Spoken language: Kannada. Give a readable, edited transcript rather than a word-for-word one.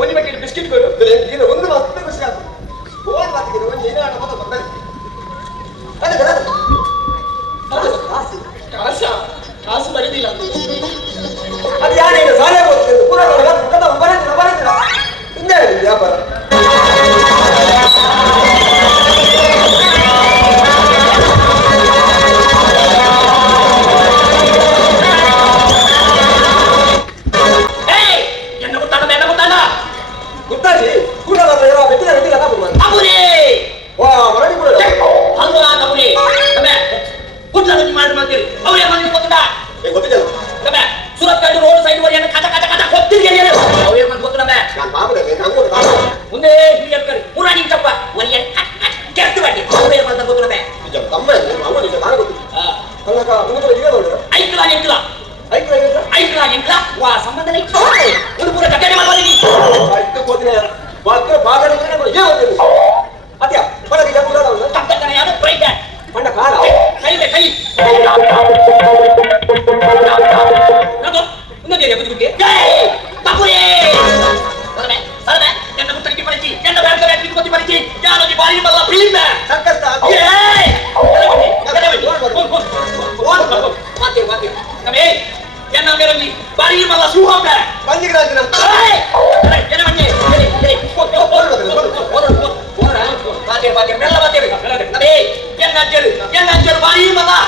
ಒಂದು ಪ್ಯಾಕೆಟ್ ಬಿಸ್ಕಿಟ್ ಕೊಡು. ಇದು ಒಂದು ಮಸ್ತ್ ಖುಷಿ ಆಗ್ತದೆ. ಫೋನ್ ಮಾತಿಗೆ ಒಂದು ಏನಾಟ ಮಾತ್ರ ಬಂದರೆ ಕಾಸು ಬರುದಿಲ್ಲ. ಅದು ಯಾರೇನು ಸಾಲೆ ಹೋಗ್ತದೆ ಪೂರ ಬರದಿಲ್ಲ ಹಿಂದೆ ವ್ಯಾಪಾರ. Yang ngajar bayi malah.